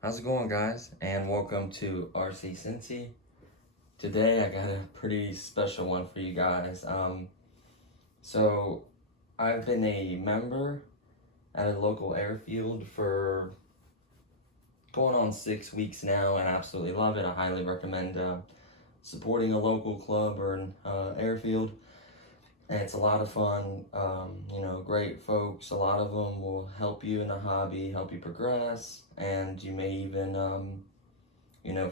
How's it going, guys? And welcome to RC Cincy. Today I got a pretty special one for you guys. So I've been a member at a local airfield for going on 6 weeks now, and I absolutely love it. I highly recommend supporting a local club or an airfield. And it's a lot of fun, great folks. A lot of them will help you in the hobby, help you progress, and you may even,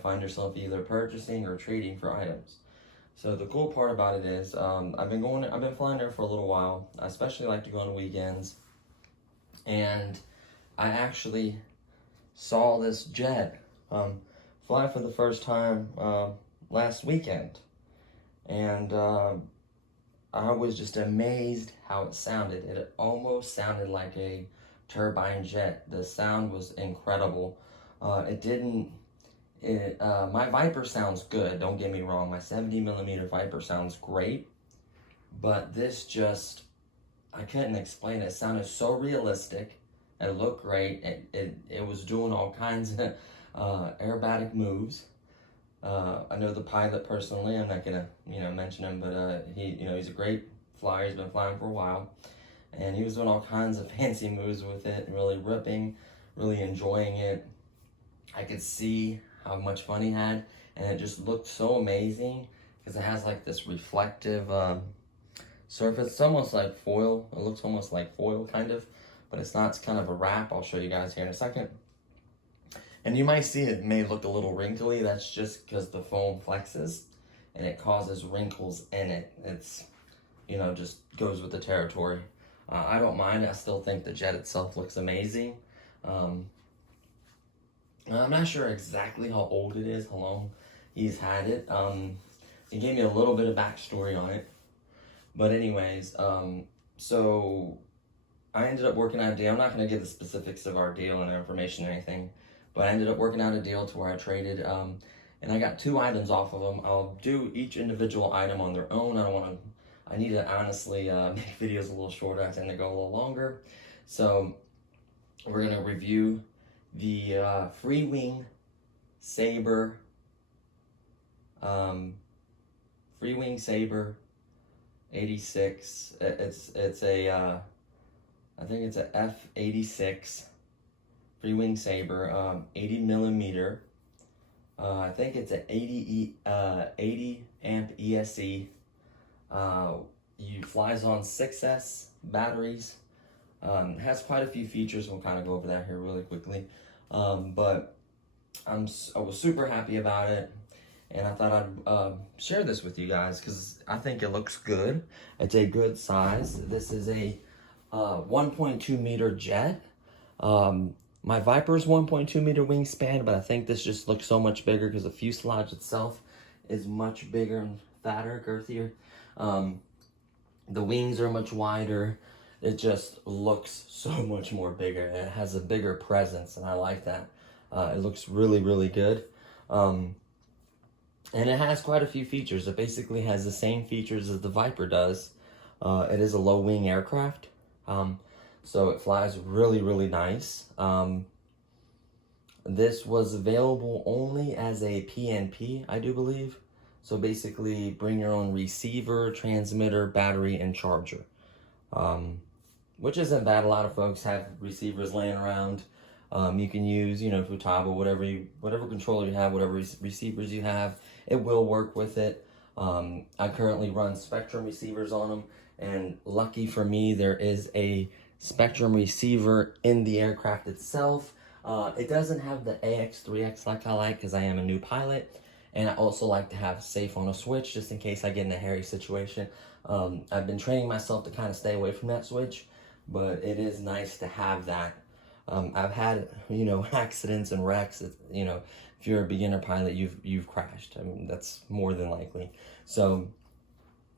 find yourself either purchasing or trading for items. So the cool part about it is, I've been flying there for a little while. I especially like to go on weekends, and I actually saw this jet fly for the first time last weekend, and I was just amazed how it sounded. It almost sounded like a turbine jet. The sound was incredible. My Viper sounds good, don't get me wrong. My 70mm Viper sounds great, but this just, I couldn't explain it. It sounded so realistic. It looked great. It was doing all kinds of aerobatic moves. I know the pilot personally. I'm not gonna, mention him, but he's a great flyer. He's been flying for a while, and he was doing all kinds of fancy moves with it, really ripping, really enjoying it. I could see how much fun he had, and it just looked so amazing because it has like this reflective surface. It's almost like foil. It looks almost like foil, kind of, but it's not. It's kind of a wrap. I'll show you guys here in a second. And you might see it may look a little wrinkly. That's just because the foam flexes and it causes wrinkles in it. It's, just goes with the territory. I don't mind. I still think the jet itself looks amazing. I'm not sure exactly how old it is, how long he's had it. He gave me a little bit of backstory on it. But anyways, so I ended up working out a deal. I'm not going to give the specifics of our deal and information or anything. But I ended up working out a deal to where I traded, and I got 2 items off of them. I'll do each individual item on their own. I need to honestly make videos a little shorter. I tend to go a little longer. So we're gonna review the Freewing Saber, Freewing Saber 86. It's a, I think it's a F-86. Freewing Saber, 80mm. I think it's an 80 amp ESC. Flies on 6S batteries. Has quite a few features. We'll kind of go over that here really quickly. But I was super happy about it, and I thought I'd share this with you guys because I think it looks good. It's a good size. This is a 1.2 meter jet. My Viper's 1.2 meter wingspan, but I think this just looks so much bigger because the fuselage itself is much bigger and fatter, girthier. The wings are much wider. It just looks so much more bigger. It has a bigger presence, and I like that. It looks really, really good. And it has quite a few features. It basically has the same features as the Viper does. It is a low wing aircraft. So it flies really, really nice. This was available only as a PNP, I do believe. So basically, bring your own receiver, transmitter, battery, and charger. Which isn't bad. A lot of folks have receivers laying around. You can use, Futaba, whatever controller you have, whatever receivers you have. It will work with it. I currently run Spectrum receivers on them. And lucky for me, there is a Spectrum receiver in the aircraft itself. It doesn't have the AX3X like I like because I am a new pilot, And I also like to have safe on a switch just in case I get in a hairy situation. I've been training myself to kind of stay away from that switch, but it is nice to have that. I've had, accidents and wrecks. If you're a beginner pilot, you've crashed. I mean, that's more than likely. So,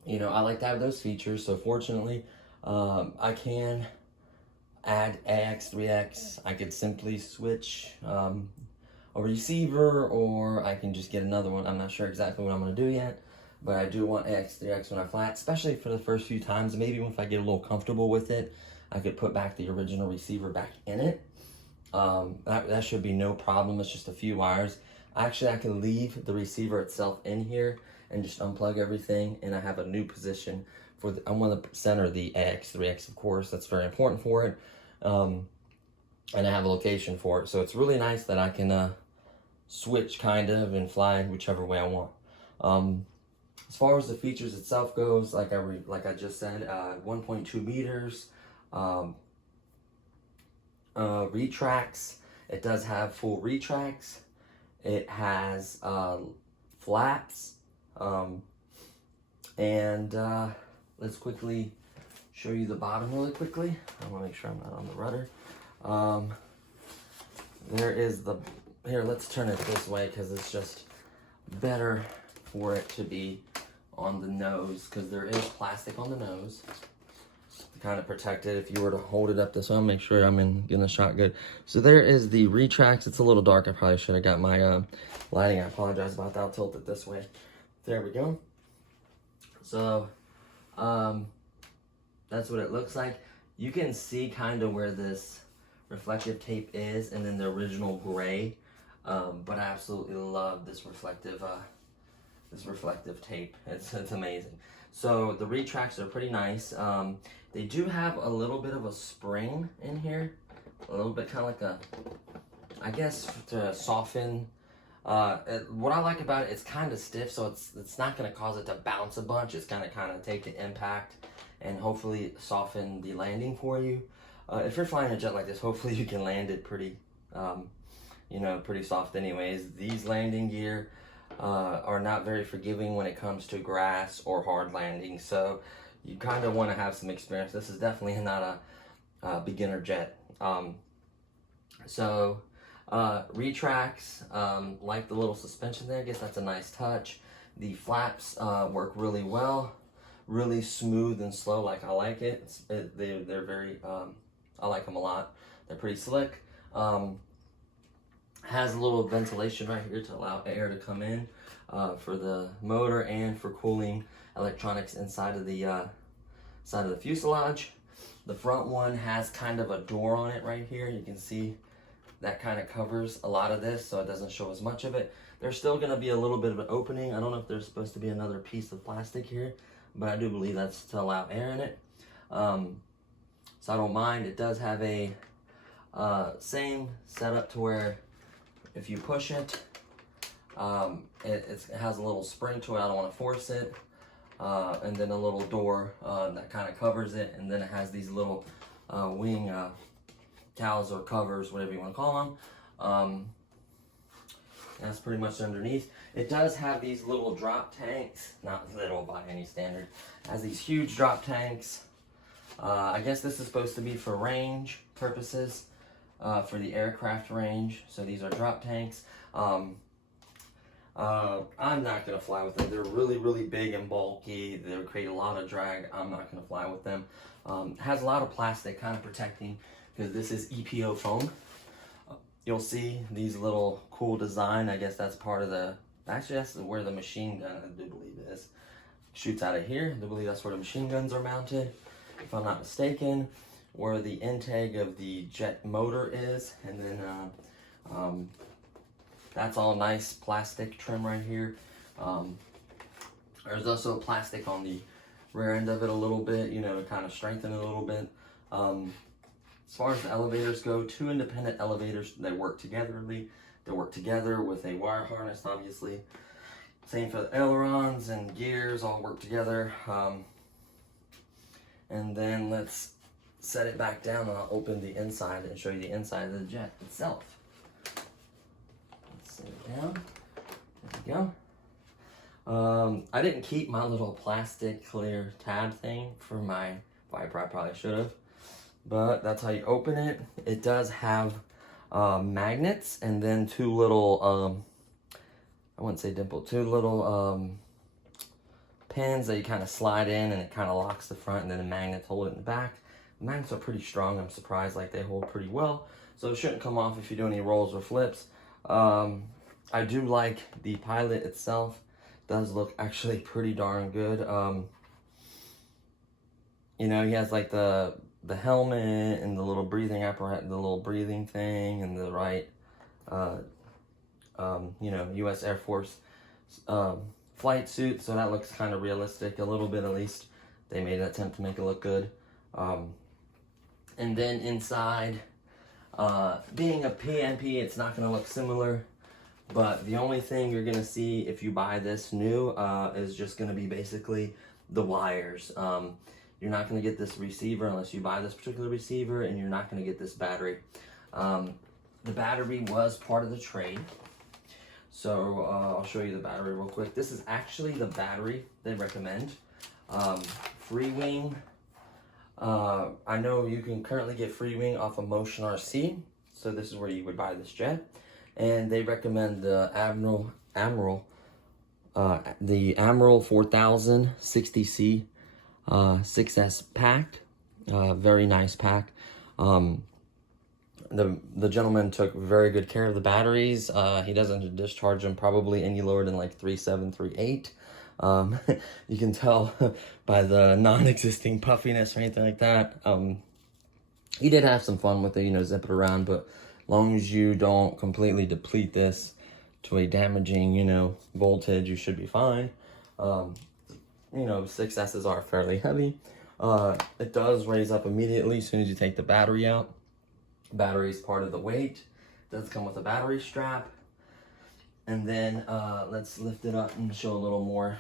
I like to have those features. So fortunately, I can add AX3X. I could simply switch a receiver, or I can just get another one. I'm not sure exactly what I'm going to do yet, but I do want AX3X when I fly it, especially for the first few times. Maybe if I get a little comfortable with it, I could put back the original receiver back in it. That should be no problem. It's just a few wires. Actually, I can leave the receiver itself in here and just unplug everything, and I have a new position for I want to center the AX3X, of course. That's very important for it. And I have a location for it. So it's really nice that I can switch kind of and fly whichever way I want. As far as the features itself goes, like I just said, 1.2 meters, retracts. It does have full retracts. It has flaps, and let's quickly show you the bottom really quickly. I want to make sure I'm not on the rudder. There is here, let's turn it this way because it's just better for it to be on the nose, because there is plastic on the nose to kind of protect it. If you were to hold it up this way, I'll make sure I'm getting the shot good. So there is the retracts. It's a little dark. I probably should have got my lighting. I apologize about that. I'll tilt it this way. There we go. So that's what it looks like. You can see kind of where this reflective tape is, and then the original gray. But I absolutely love this reflective tape. It's amazing. So the retracts are pretty nice. They do have a little bit of a spring in here, a little bit kind of like I guess to soften. What I like about it, it's kind of stiff, so it's not going to cause it to bounce a bunch. It's going to kind of take the impact and hopefully soften the landing for you. If you're flying a jet like this, hopefully you can land it pretty, pretty soft anyways. These landing gear are not very forgiving when it comes to grass or hard landing, so you kind of want to have some experience. This is definitely not a beginner jet. Retracts, like the little suspension there, I guess that's a nice touch. The flaps work really well, really smooth and slow like I like it. They're very, I like them a lot. They're pretty slick. Has a little ventilation right here to allow air to come in for the motor and for cooling electronics inside of the fuselage. The front one has kind of a door on it right here. You can see that kind of covers a lot of this, so it doesn't show as much of it. There's still going to be a little bit of an opening. I don't know if there's supposed to be another piece of plastic here, but I do believe that's to allow air in it. So I don't mind. It does have a same setup to where if you push it, it has a little spring to it. I don't want to force it. And then a little door that kind of covers it, and then it has these little wing cowls or covers, whatever you want to call them. That's pretty much underneath. It does have these little drop tanks, not little by any standard. It has these huge drop tanks. I guess this is supposed to be for range purposes, for the aircraft range. So these are drop tanks. I'm not going to fly with them. They're really, really big and bulky. They create a lot of drag. I'm not going to fly with them. It has a lot of plastic kind of protecting, because this is EPO foam. You'll see these little cool design. I guess that's part of actually that's where the machine gun, I do believe, is. Shoots out of here. I do believe that's where the machine guns are mounted, if I'm not mistaken. Where the intake of the jet motor is. And then that's all nice plastic trim right here. There's also plastic on the rear end of it a little bit, to kind of strengthen it a little bit. As far as the elevators go, 2 independent elevators. They work togetherly. They work together with a wire harness, obviously. Same for the ailerons and gears, all work together. And then let's set it back down, and I'll open the inside and show you the inside of the jet itself. Let's set it down. There we go. I didn't keep my little plastic clear tab thing for my Viper. I probably should have. But that's how you open it. It does have magnets and then two little, I wouldn't say dimple, two little pins that you kind of slide in, and it kind of locks the front, and then the magnets hold it in the back. The magnets are pretty strong. I'm surprised, like, they hold pretty well. So it shouldn't come off if you do any rolls or flips. I do like the Pilot itself. Does look actually pretty darn good. You know, he has like the helmet and the little breathing apparatus, the little breathing thing, and the right, you know, U.S. Air Force flight suit. So that looks kind of realistic, a little bit at least. They made an attempt to make it look good. And then inside, being a PMP, it's not going to look similar. But the only thing you're going to see if you buy this new is just going to be basically the wires. You're not going to get this receiver unless you buy this particular receiver, and you're not going to get this battery. The battery was part of the trade. So I'll show you the battery real quick. This is actually the battery they recommend. Freewing. I know you can currently get Freewing off of Motion RC. So this is where you would buy this jet. And they recommend the Admiral 4000 60C 6S pack. Very nice pack. The gentleman took very good care of the batteries. He doesn't discharge them probably any lower than like 3.7, 3.8. You can tell by the non-existing puffiness or anything like that. He did have some fun with it, you know, zip it around, but long as you don't completely deplete this to a damaging, you know, voltage, you should be fine. You know, 6S's are fairly heavy. It does raise up immediately as soon as you take the battery out. Battery is part of the weight. It does come with a battery strap. And then let's lift it up and show a little more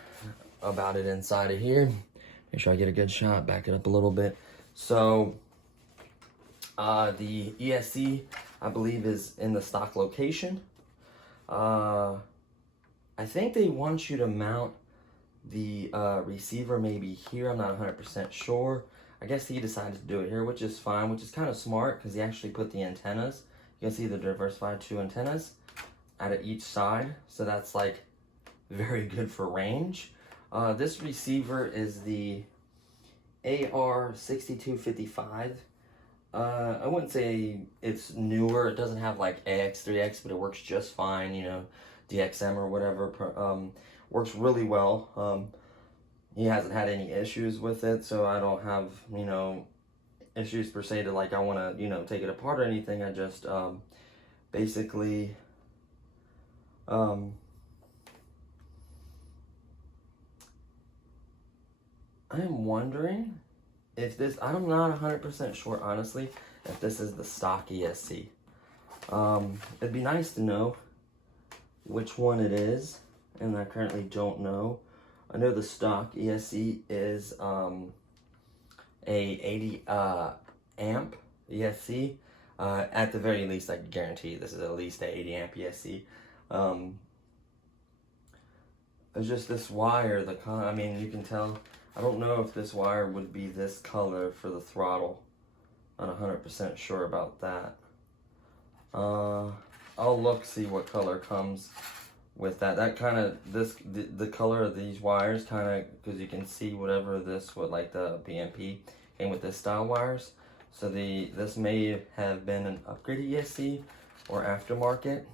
about it inside of here. Make sure I get a good shot, back it up a little bit. So the ESC, I believe, is in the stock location. I think they want you to mount the receiver maybe here. I'm not 100% sure. I guess he decided to do it here, which is fine, which is kind of smart because he actually put the antennas. You can see the diversified 2 antennas at each side. So that's like very good for range. This receiver is the AR6255. I wouldn't say it's newer. It doesn't have like AX, 3X, but it works just fine, you know, DXM or whatever. Works really well. He hasn't had any issues with it, so I don't have, you know, issues per se to like I want to, you know, take it apart or anything. I just basically I'm wondering if this, I'm not 100% sure, honestly, if this is the stock ESC. It'd be nice to know which one it is, and I currently don't know. I know the stock ESC is a 80 amp ESC. At the very least, I can guarantee this is at least a 80 amp ESC. It's just this wire, I mean, you can tell. I don't know if this wire would be this color for the throttle. Not 100% sure about that. I'll look, see what color comes with that. That kind of, the color of these wires kind of, because you can see whatever this would, like the PMP came with this style wires. So this may have been an upgraded ESC or aftermarket,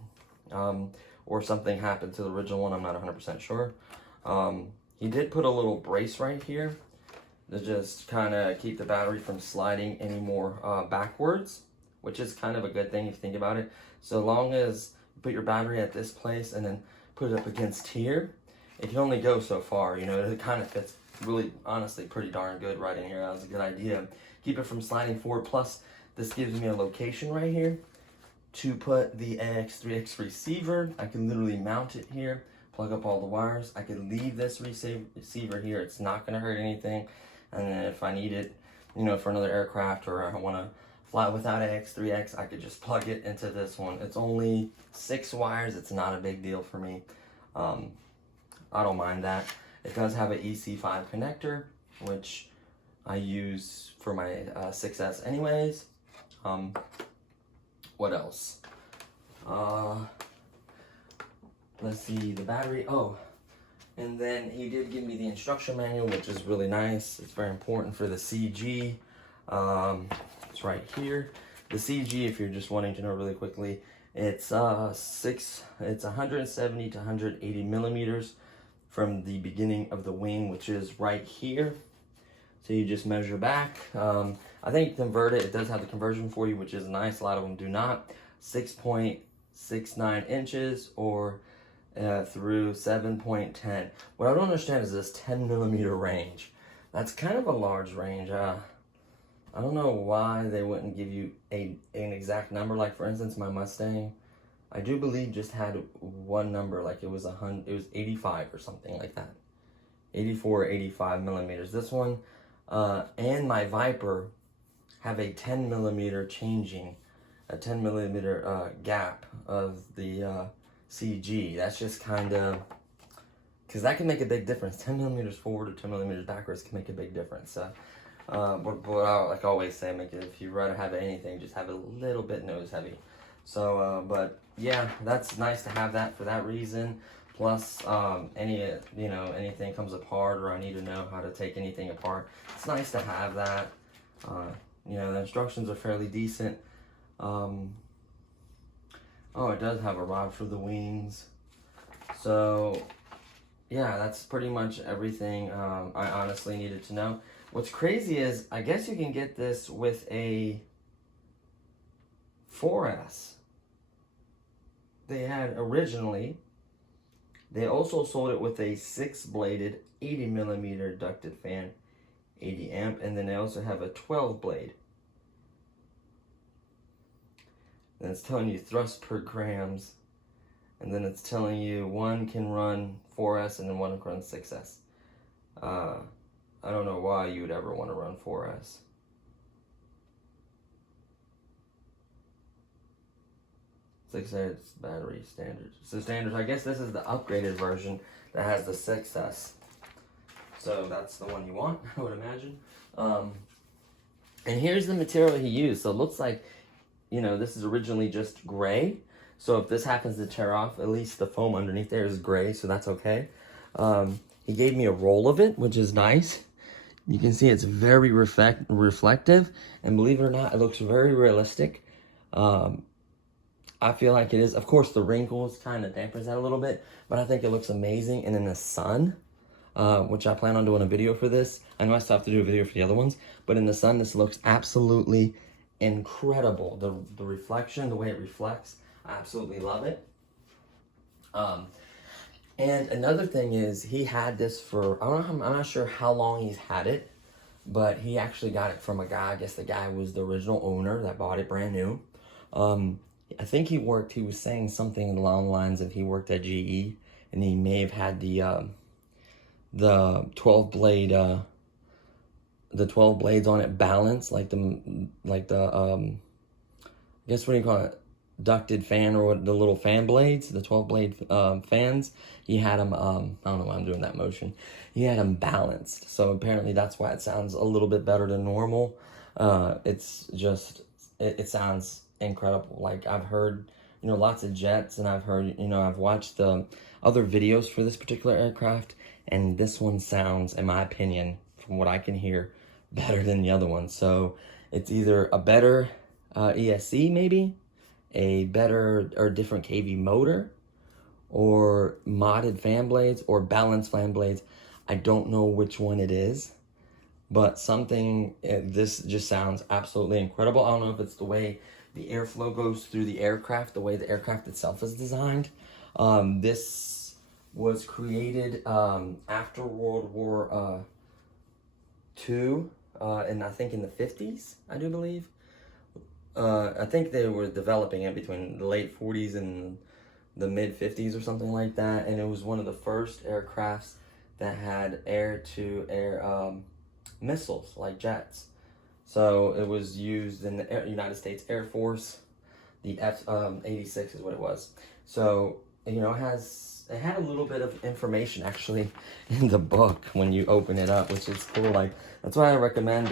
or something happened to the original one. I'm not 100% sure. He did put a little brace right here to just kind of keep the battery from sliding any more backwards, which is kind of a good thing if you think about it. So long as you put your battery at this place and then put it up against here, it can only go so far, you know. It kind of fits really, honestly, pretty darn good right in here. That was a good idea. Keep it from sliding forward. Plus, this gives me a location right here to put the AX3X receiver. I can literally mount it here, plug up all the wires. I could leave this receiver here. It's not going to hurt anything. And then if I need it, you know, for another aircraft, or I want to fly without AX3X, I could just plug it into this one. It's only 6 wires. It's not a big deal for me. I don't mind that. It does have an EC5 connector, which I use for my 6S anyways. What else? Let's see, the battery. Oh, and then he did give me the instruction manual, which is really nice. It's very important for the CG. It's right here. The CG, if you're just wanting to know really quickly, it's 170 to 180 millimeters from the beginning of the wing, which is right here. So you just measure back. I think you convert it. It does have the conversion for you, which is nice. A lot of them do not. 6.69 inches or through 7.10. What I don't understand is this 10 millimeter range. That's kind of a large range. I don't know why they wouldn't give you an exact number. Like for instance, my Mustang, I do believe just had one number, like it was 85 or something like that. 84 or 85 millimeters. This one and my Viper have a 10 millimeter gap of the CG. That's just kind of, because that can make a big difference. 10 millimeters forward or 10 millimeters backwards can make a big difference. What I like always say, if you rather have anything, just have it a little bit nose heavy. So, but yeah, that's nice to have that for that reason. Plus, anything comes apart or I need to know how to take anything apart, it's nice to have that. The instructions are fairly decent. Oh, it does have a rod for the wings. So, yeah, that's pretty much everything I honestly needed to know. What's crazy is, I guess you can get this with a 4S. They also sold it with a 6-bladed 80 millimeter ducted fan, 80 amp, and then they also have a 12-blade. And it's telling you thrust per grams, and then it's telling you one can run 4S and then one can run 6S. I don't know why you would ever want to run 4S. 6S battery standards. So standards, I guess this is the upgraded version that has the 6S. So that's the one you want, I would imagine. And here's the material he used. So it looks like, this is originally just gray. So if this happens to tear off, at least the foam underneath there is gray, so that's okay. He gave me a roll of it, which is nice. You can see it's very reflective, and believe it or not, it looks very realistic. I feel like it is. Of course, the wrinkles kind of dampers that a little bit, but I think it looks amazing. And in the sun, which I plan on doing a video for this. I know I still have to do a video for the other ones, but in the sun, this looks absolutely incredible. The reflection, the way it reflects, I absolutely love it. And another thing is, he had this for, I'm not sure how long he's had it, but he actually got it from a guy. I guess the guy was the original owner that bought it brand new. I think he was saying something along the lines of he worked at GE, and he may have had the 12 blade, the 12 blades on it balanced, like the I guess what do you call it? Ducted fan, or the little fan blades, the 12 blade fans. He had them, I don't know why I'm doing that motion. He had them balanced. So apparently that's why it sounds a little bit better than normal. It's just, it sounds incredible. Like I've heard, lots of jets, and I've heard, I've watched the other videos for this particular aircraft, and this one sounds, in my opinion, from what I can hear, better than the other one. So it's either a better ESC maybe, a better or different KV motor, or modded fan blades, or balanced fan blades. I don't know which one it is, but this just sounds absolutely incredible. I don't know if it's the way the airflow goes through the aircraft, the way the aircraft itself is designed. This was created after World War II, and I think in the 50s, I do believe. I think they were developing it between the late 40s and the mid 50s or something like that, and it was one of the first aircrafts that had air-to-air missiles, like jets. So it was used in the United States Air Force. The F-86 is what it was. So, it has it had a little bit of information actually in the book when you open it up, which is cool. Like, that's why I recommend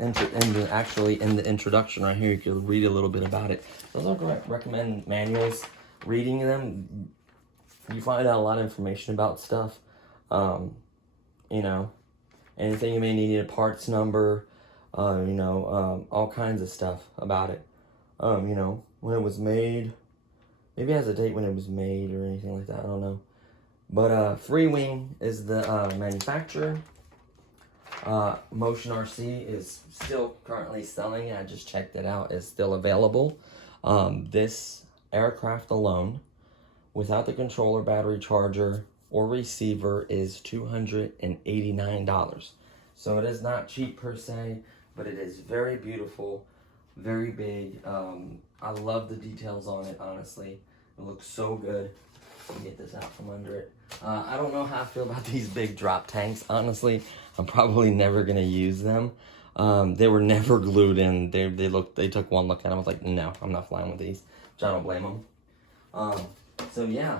in the introduction right here, you can read a little bit about it. Those are recommend manuals. Reading them, you find out a lot of information about stuff. You know, anything you may need, a parts number, you know, all kinds of stuff about it. You know, when it was made. Maybe it has a date when it was made or anything like that. I don't know. But Freewing is the manufacturer. Motion RC is still currently selling it. I just checked it out. It's still available. This aircraft alone, without the controller, battery charger, or receiver, is $289. So it is not cheap per se, but it is very beautiful, very big. I love the details on it, honestly. It looks so good. Let me get this out from under it. I don't know how I feel about these big drop tanks, honestly. I'm probably never gonna use them. They were never glued in. They took one look at them. I was like, no, I'm not flying with these, which I don't blame them. So yeah,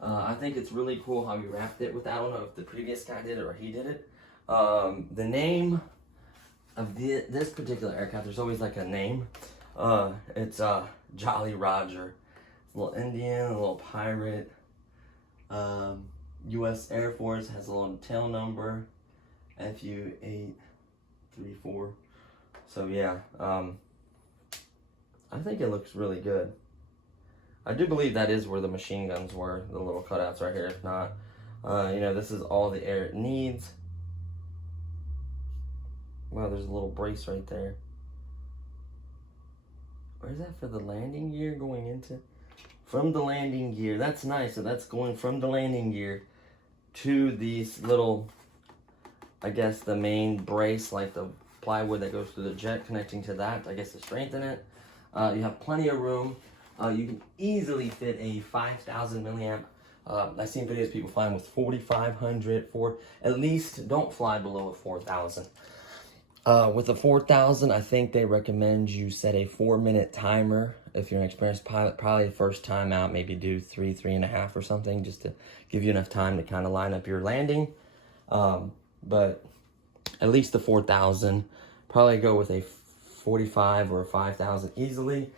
I think it's really cool how he wrapped it with, I don't know if the previous guy did it or he did it. The name of this particular aircraft, there's always like a name. It's Jolly Roger. A little Indian, a little pirate. U.S. Air Force has a little tail number. FU834. So yeah, I think it looks really good. I do believe that is where the machine guns were, the little cutouts right here. If not, you know, this is all the air it needs. Wow, there's a little brace right there. Where is that for the landing gear going into? From the landing gear. That's nice. So that's going from the landing gear to these little, I guess, the main brace, like the plywood that goes through the jet, connecting to that, I guess, to strengthen it. You have plenty of room. You can easily fit a 5,000 milliamp. I've seen videos of people flying with 4,500, at least don't fly below a 4,000. With a 4,000, I think they recommend you set a 4-minute timer. If you're an experienced pilot, probably the first time out, maybe do 3.5 or something, just to give you enough time to kind of line up your landing. But at least the 4,000, probably go with a 45 or a 5,000 easily.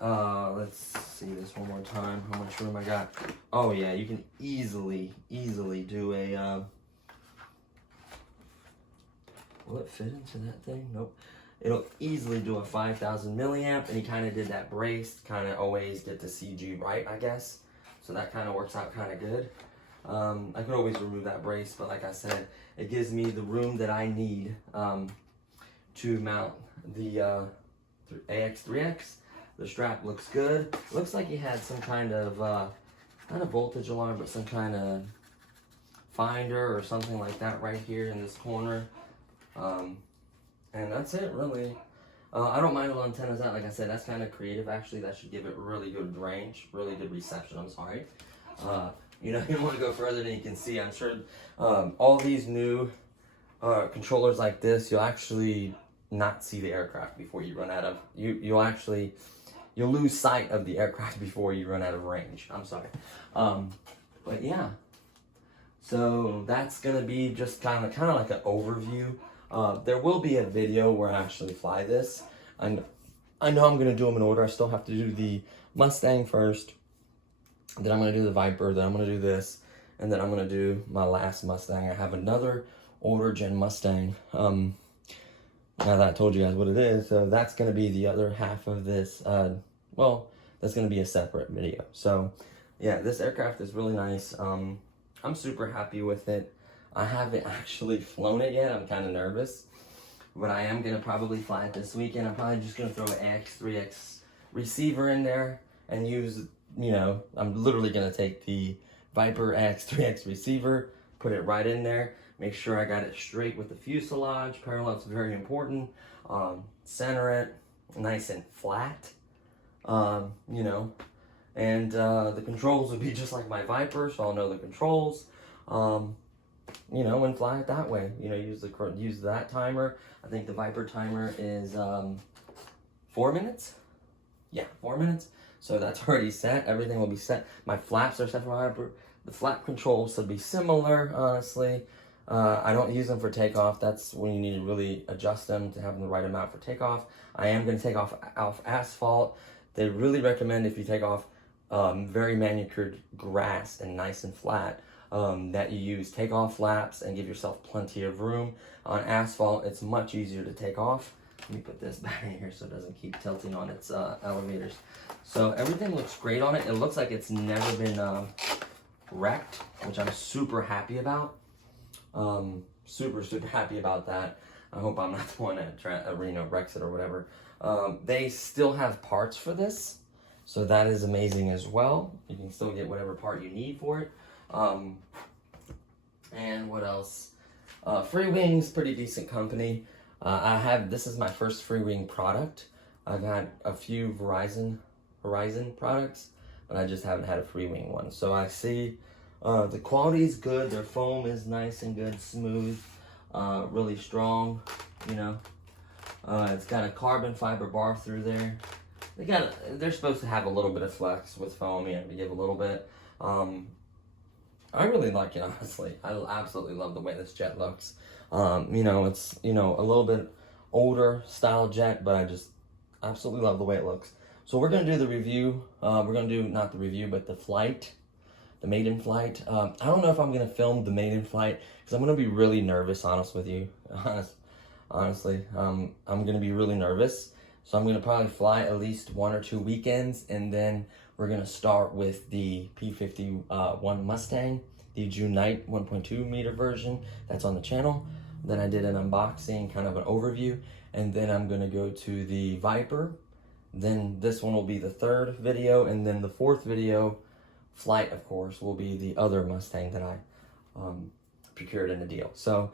Let's see this one more time, how much room I got. Oh yeah, you can easily do a, will it fit into that thing? Nope. It'll easily do a 5,000 milliamp, and he kind of did that brace, kind of always get the CG right, I guess. So that kind of works out kind of good. I could always remove that brace, but like I said, it gives me the room that I need to mount the AX3X. The strap looks good. It looks like he had some kind of, not a voltage alarm, but some kind of finder or something like that right here in this corner. And that's it, really. I don't mind the antennas out. Like I said, that's kind of creative, actually. That should give it really good range, really good reception, I'm sorry. You know, you don't want to go further than you can see. I'm sure all these new controllers like this, you'll actually not see the aircraft before you run out of, you'll lose sight of the aircraft before you run out of range. I'm sorry. But yeah. So that's gonna be just kind of like an overview. There will be a video where I actually fly this. I know I'm gonna do them in order. I still have to do the Mustang first, then I'm gonna do the Viper, then I'm gonna do this, and then I'm gonna do my last Mustang. I have another older gen Mustang. Now that I told you guys what it is, so that's gonna be the other half of this. Well, that's gonna be a separate video. So yeah, this aircraft is really nice. I'm super happy with it. I haven't actually flown it yet. I'm kind of nervous, but I am gonna probably fly it this weekend. I'm probably just gonna throw an AX3X receiver in there and use, you know, I'm literally gonna take the Viper AX3X receiver, put it right in there, make sure I got it straight with the fuselage. Parallel is very important. Center it nice and flat, you know, and the controls would be just like my Viper, so I'll know the controls. You know, and fly it that way. You know, use that timer. I think the Viper timer is 4 minutes. Yeah, 4 minutes. So that's already set. Everything will be set. My flaps are set for Sabre. The flap controls should be similar, honestly. I don't use them for takeoff. That's when you need to really adjust them to have them the right amount for takeoff. I am going to take off asphalt. They really recommend if you take off very manicured grass and nice and flat, that you use takeoff flaps and give yourself plenty of room. On asphalt, it's much easier to take off. Let me put this back in here so it doesn't keep tilting on its elevators. So everything looks great on it. It looks like it's never been wrecked, which I'm super happy about. Super happy about that. I hope I'm not the one that wrecks it or whatever. They still have parts for this, so that is amazing as well. You can still get whatever part you need for it. And what else? Freewing's pretty decent company. This is my first Freewing product. I've had a few Horizon products, but I just haven't had a Freewing one. So I see the quality is good. Their foam is nice and good, smooth, really strong. It's got a carbon fiber bar through there. They're supposed to have a little bit of flex with foam, to give a little bit. I really like it, honestly. I absolutely love the way this jet looks. It's a little bit older style jet, but I just absolutely love the way it looks. So we're gonna do the review. We're gonna do not the review, but the flight, the maiden flight. I don't know if I'm gonna film the maiden flight because I'm gonna be really nervous. Honestly, I'm gonna be really nervous. So I'm gonna probably fly at least 1 or 2 weekends, and then we're gonna start with the P-51 Mustang, the June Night 1.2 meter version that's on the channel. Then I did an unboxing, kind of an overview, and then I'm gonna go to the Viper. Then this one will be the 3rd video, and then the 4th video, flight of course, will be the other Mustang that I procured in a deal. So,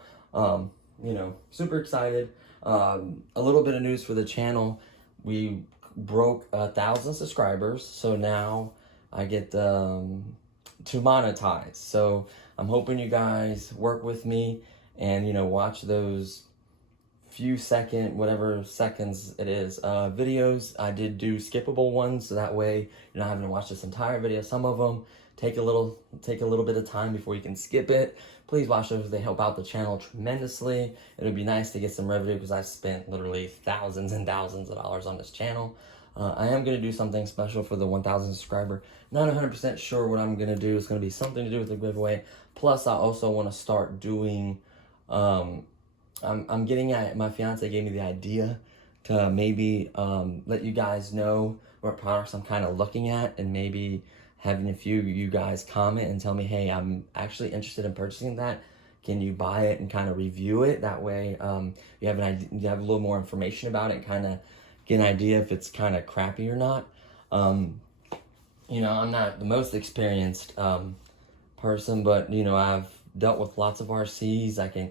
super excited. A little bit of news for the channel. We broke 1,000 subscribers, so now I get to monetize. So I'm hoping you guys work with me and watch those few whatever seconds it is, videos. I did do skippable ones, so that way you're not having to watch this entire video. Some of them take a little bit of time before you can skip it. Please watch those. They help out the channel tremendously. It would be nice to get some revenue because I've spent literally thousands and thousands of dollars on this channel. I am going to do something special for the 1,000 subscriber. Not 100% sure what I'm going to do. It's going to be something to do with the giveaway. Plus, I also want to start doing, I'm getting at, my fiance gave me the idea to maybe let you guys know what products I'm kind of looking at, and maybe having a few of you guys comment and tell me, hey, I'm actually interested in purchasing that. Can you buy it and kind of review it? That way you have an idea, you have a little more information about it, and kind of get an idea if it's kind of crappy or not. I'm not the most experienced person, but I've dealt with lots of RCs. I can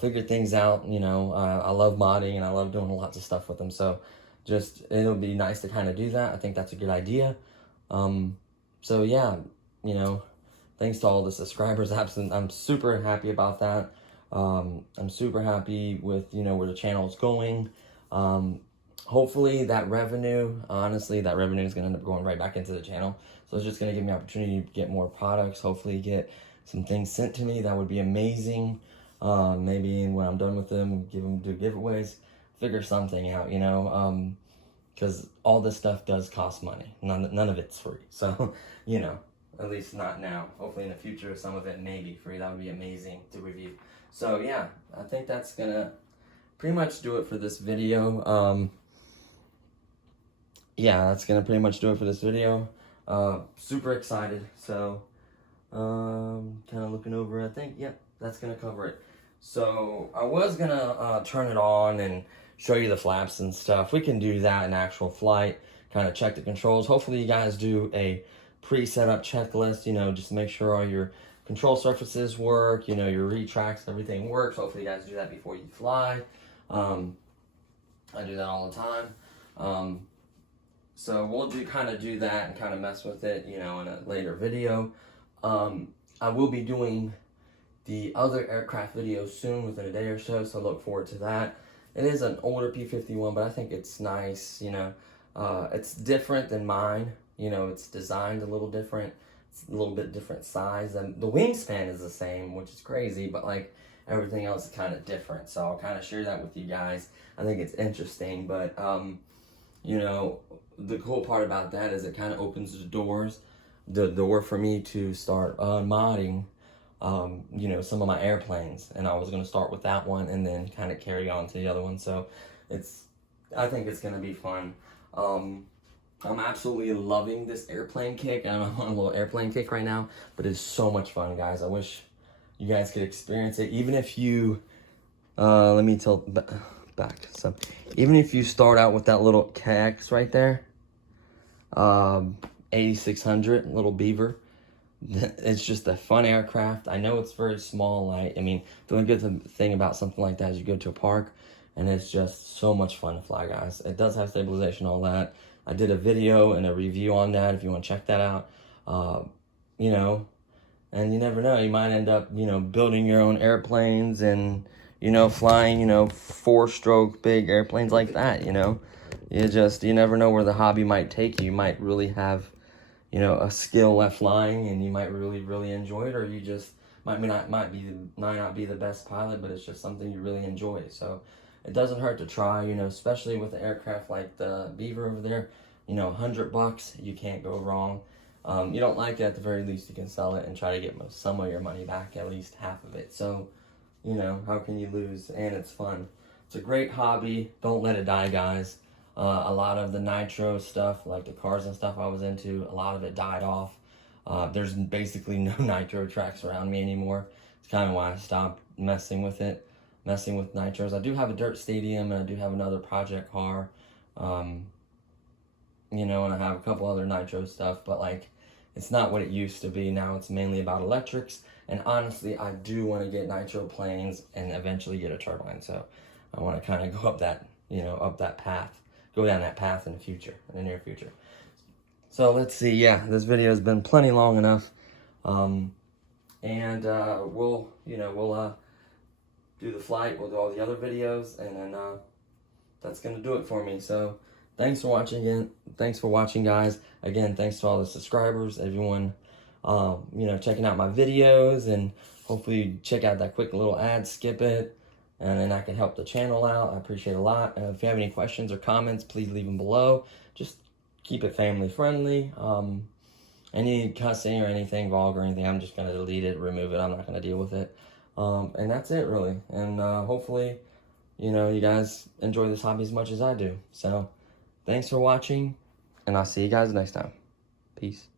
figure things out. I love modding and I love doing lots of stuff with them. So it'll be nice to kind of do that. I think that's a good idea. So yeah, thanks to all the subscribers. I'm super happy about that. I'm super happy with where the channel is going. Hopefully that revenue is going to end up going right back into the channel. So it's just going to give me opportunity to get more products, hopefully get some things sent to me. That would be amazing. Maybe when I'm done with them, do giveaways, figure something out, because all this stuff does cost money. None of it's free. So, at least not now. Hopefully in the future, some of it may be free. That would be amazing to review. So yeah, I think that's going to pretty much do it for this video. Yeah, that's gonna pretty much do it for this video. Super excited. So kind of looking over, I think, yep, that's gonna cover it. So I was gonna turn it on and show you the flaps and stuff. We can do that in actual flight, kind of check the controls. Hopefully you guys do a pre-set up checklist, just to make sure all your control surfaces work, your retracts, everything works. Hopefully you guys do that before you fly. I do that all the time. So we'll do that and kind of mess with it, in a later video. I will be doing the other aircraft video soon, within a day or so look forward to that. It is an older P-51, but I think it's nice, It's different than mine. You know, it's designed a little different. It's a little bit different size. And the wingspan is the same, which is crazy, but like everything else is kind of different. So I'll kind of share that with you guys. I think it's interesting, but you know, the cool part about that is it kind of opens the door for me to start modding, you know, some of my airplanes. And I was going to start with that one and then kind of carry on to the other one. So I think it's going to be fun. I'm absolutely loving this airplane kick. I'm on a little airplane kick right now, but it's so much fun, guys. I wish you guys could experience it. Even if you, let me tilt back. So even if you start out with that little KX right there, 8600 little Beaver, it's just a fun aircraft. I know it's very small, light. I mean, the only good thing about something like that is you go to a park and it's just so much fun to fly, guys. It does have stabilization, all that. I did a video and a review on that if you want to check that out. You know, and you never know, you might end up, you know, building your own airplanes and, you know, flying, you know, 4-stroke big airplanes like that, you know. You never know where the hobby might take you. You might really have, you know, a skill at flying and you might really enjoy it, or you just might not be the best pilot, but it's just something you really enjoy. So it doesn't hurt to try, you know, especially with an aircraft like the Beaver over there. You know, $100, you can't go wrong. You don't like it, at the very least you can sell it and try to get some of your money back, at least half of it. So, you know, how can you lose? And it's fun. It's a great hobby. Don't let it die, guys. A lot of the nitro stuff, like the cars and stuff I was into, a lot of it died off. There's basically no nitro tracks around me anymore. It's kind of why I stopped messing with nitros. I do have a dirt stadium and I do have another project car. You know, and I have a couple other nitro stuff, but like, it's not what it used to be. Now it's mainly about electrics, and honestly, I do want to get nitro planes and eventually get a turbine. So I want to kind of go up that, you know, go down that path in the near future. So let's see. Yeah, this video has been plenty long enough, and we'll do the flight. We'll do all the other videos, and then that's gonna do it for me. So thanks for watching again. Thanks for watching, guys. Again, thanks to all the subscribers, everyone, you know, checking out my videos, and hopefully you check out that quick little ad, skip it, and then I can help the channel out. I appreciate it a lot. And if you have any questions or comments, please leave them below. Just keep it family friendly. Any cussing or anything vulgar or anything, I'm just gonna delete it, remove it. I'm not gonna deal with it. And that's it, really. And hopefully, you know, you guys enjoy this hobby as much as I do. So thanks for watching, and I'll see you guys next time. Peace.